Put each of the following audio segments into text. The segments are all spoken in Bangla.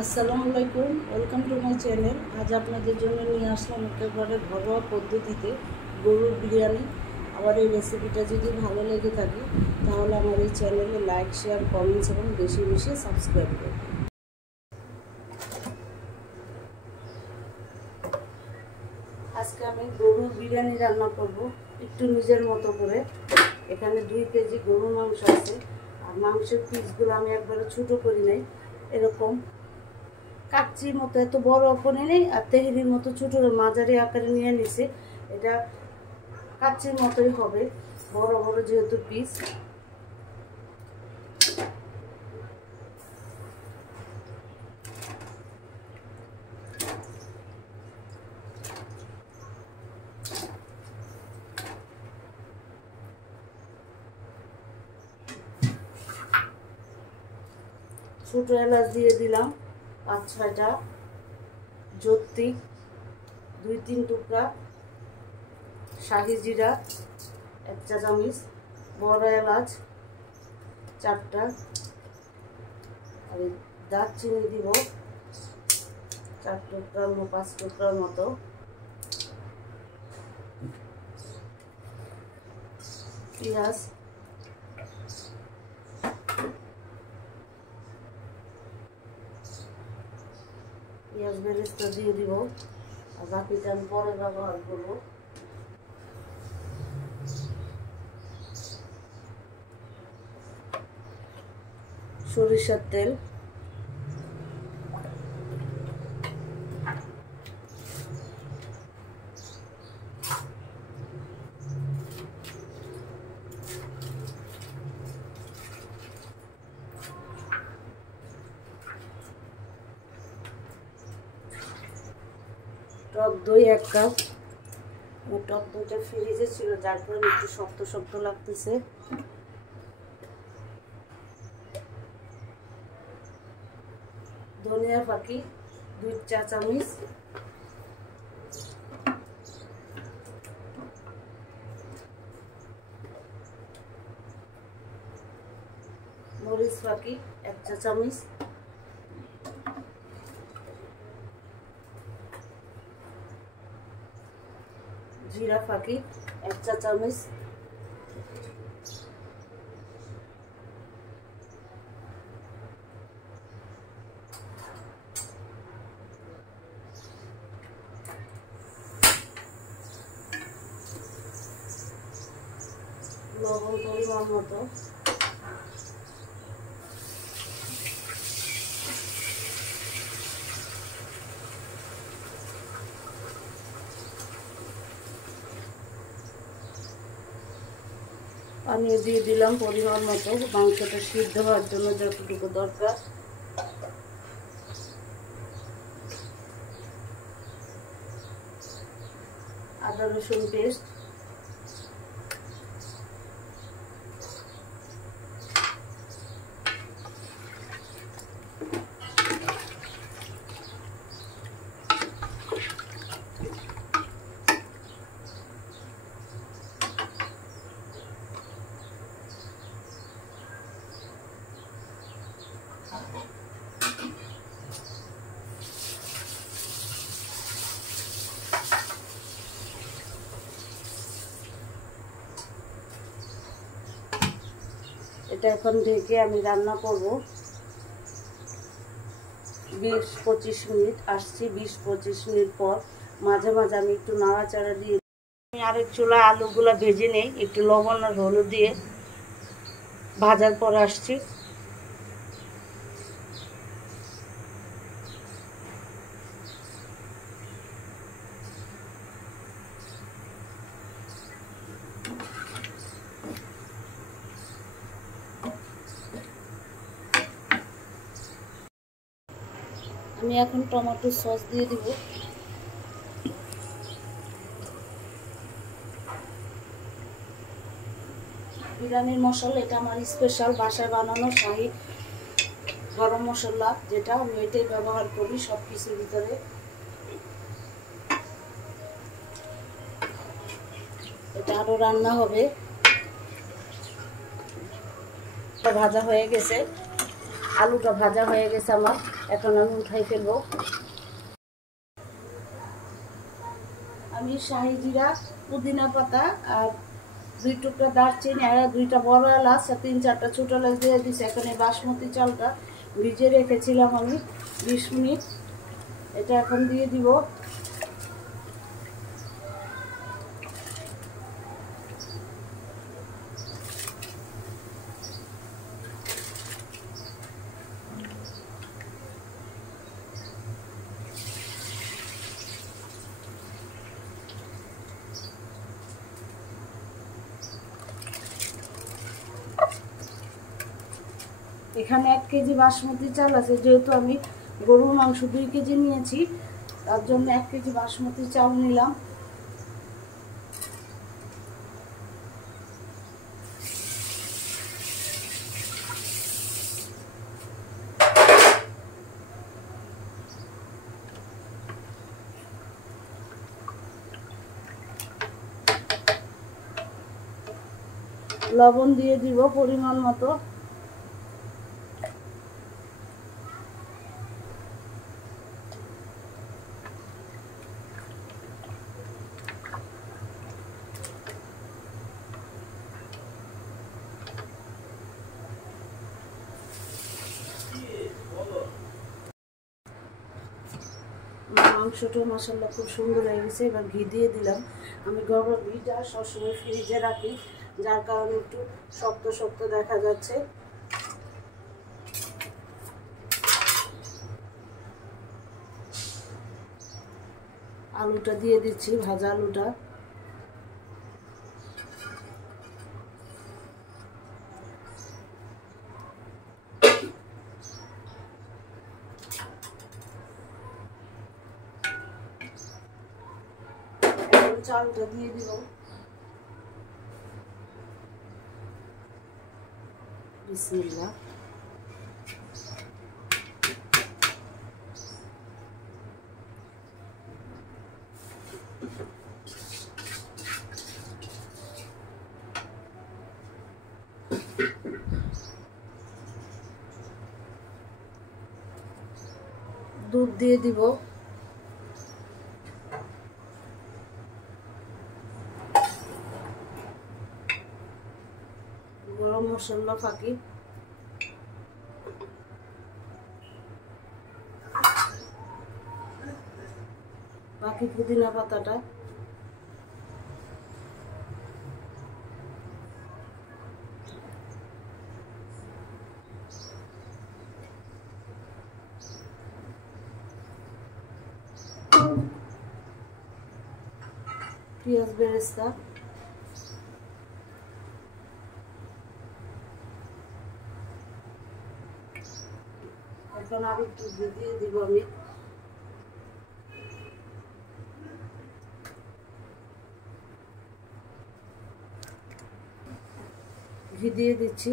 আসসালামু আলাইকুম, ওয়েলকাম টু মাই চ্যানেল। আজ আপনাদের জন্য নিয়ে আসলাম একেবারে ঘরোয়া পদ্ধতিতে গরুর বিরিয়ানি। আমার এই রেসিপিটা যদি ভালো লেগে থাকে তাহলে আমার এই চ্যানেলে লাইক, শেয়ার, কমেন্টস এবং বেশি বেশি সাবস্ক্রাইব করবেন। আজকে আমি গরুর বিরিয়ানি রান্না করব একটু নিজের মতো করে। এখানে 2 কেজি গরুর মাংস আছে, আর মাংসের পিসগুলো আমি একবারে ছোটো করি নাই, এরকম কাচ্চির মতো এত বড় করে নেই, আর তেহেরির মতো ছোটো মাঝারি আকারে নিয়ে নিছে। এটা কাচ্চির মতোই হবে, বড় বড় যেহেতু পিস। ছোটো এলাচ দিয়ে দিলাম 5-6টা, জৈত্রী 2-3 টুকরা, শাহি জিরা 1 চা চামচ, বড় এলাচ 4টা, আর দারচিনি দিব 4 টুকরা, 5 টুকরার মতো, পেঁয়াজ বেরেস্তা দিয়ে দিব, আর বাকিটা আমি পরে ব্যবহার করব। সরিষার তেল, টক দই 1 কাপ। টক দইটা ফ্রিজে ছিল, যার কারণে একটু শক্ত শক্ত লাগতেছে। ধনিয়া ফাঁকি 2 চা চামচ, মরিচ ফাঁকি 1 চা চামচ, জিরা ফাঁকি 1 চা চামচ, লবণ পরিমাণ মতো, পানি দিয়ে দিলাম পরিমাণ মতো, মাংসটা সিদ্ধ হওয়ার জন্য যতটুকু দরকার। আদা রসুন পেস্ট, এটা এখন ঢেকে আমি রান্না করব 20-25 মিনিট। আসছি 20-25 মিনিট পর। মাঝে মাঝে আমি একটু নাড়াচাড়া দিয়ে আমি আরেক চুলায় আলুগুলা ভেজে নেই, একটু লবণ আর হলুদ দিয়ে ভাজার পর আসছি। আমি এখন টমেটো সস দিয়ে দিব। বিরিয়ানির মশলা এটা আমার স্পেশাল বাসায় বানানো শাহি গরম মশলা, যেটা আমি এটাই ব্যবহার করি সব কিছুর ভিতরে। এটা আরো রান্না হবে। ভাজা হয়ে গেছে, আলুটা ভাজা হয়ে গেছে আমার। এখন আমি উঠাই ফেলবো। আমি শাহি জিরা, পুদিনা পাতা আর 2 টুকরা দারচিনি আর 2টা বড় এলাচ আর 3-4টা ছোট এলাচ দিয়ে দিচ্ছি। এখন এই বাসমতি চালটা ভিজে রেখেছিলাম আমি 20 মিনিট, এটা এখন দিয়ে দিব। এখানে 1 কেজি বাসমতি চাল আছে, যেহেতু আমি গরুর মাংস 2 কেজি নিয়েছি, তার জন্য 1 কেজি বাসমতি চাল নিলাম। লবণ দিয়ে দিব পরিমাণ মতো। মাংসটা মাশাআল্লাহ খুব সুন্দর হয়ে গেছে। এবার ঘি দিয়ে দিলাম। আমি ঘিটা সবসময় ফ্রিজে রাখি, যার কারণে একটু শক্ত শক্ত দেখা যাচ্ছে। আলুটা দিয়ে দিচ্ছি, ভাজা আলুটা। চালটা দিয়ে দিব। বিসমিল্লাহ। দুধ দিয়ে দিব। গরম মশলা ফাঁকি, বাকি পুদিনা পাতাটা। পেঁয়াজ বেরেস্তা। এখন আর একটু ঘি দিয়ে দিব আমি। ঘি দিয়ে দিচ্ছি।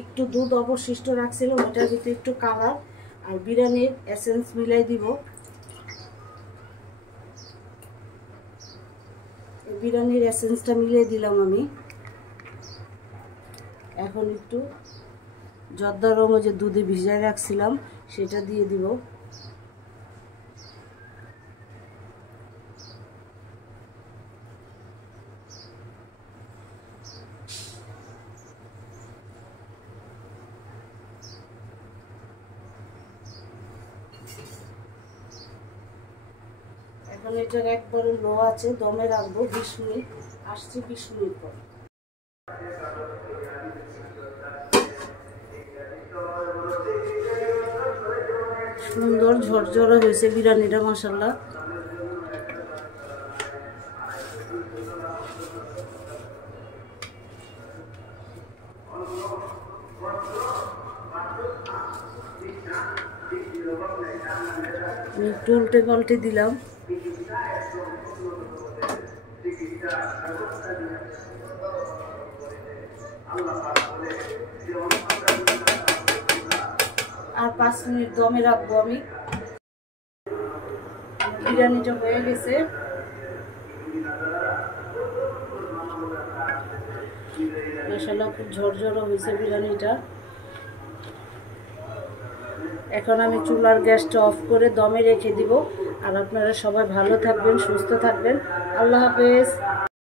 একটু দুধ অবশিষ্ট রাখছিলাম, ওটার ভিতরে একটু কালার আর বিরিয়ানির এসেন্স মিলাই দিব। বিরিয়ানির এসেন্সটা মিলিয়ে দিলাম আমি। এখন একটু জর্দা রং যে দুধে ভিজায় রাখছিলাম সেটা দিয়ে দিব। এখন এটার একবারে লো আছে, দমে রাখবো 20 মিনিট। আসছি 20 মিনিট পর। সুন্দর ঝরঝরে হয়েছে বিরিয়ানিটা মাশাআল্লাহ। একটু উল্টে পাল্টে দিলাম। আর 5 মিনিট দমে রাখবো আমি। বিরিয়ানিটা হয়ে গেছে। মাশাআল্লাহ খুব ঝরঝরে হয়েছে বিরিয়ানিটা। এখন আমি চুলার গ্যাসটা অফ করে দমে রেখে দিব। আর আপনারা সবাই ভালো থাকবেন, সুস্থ থাকবেন। আল্লাহ হাফেজ।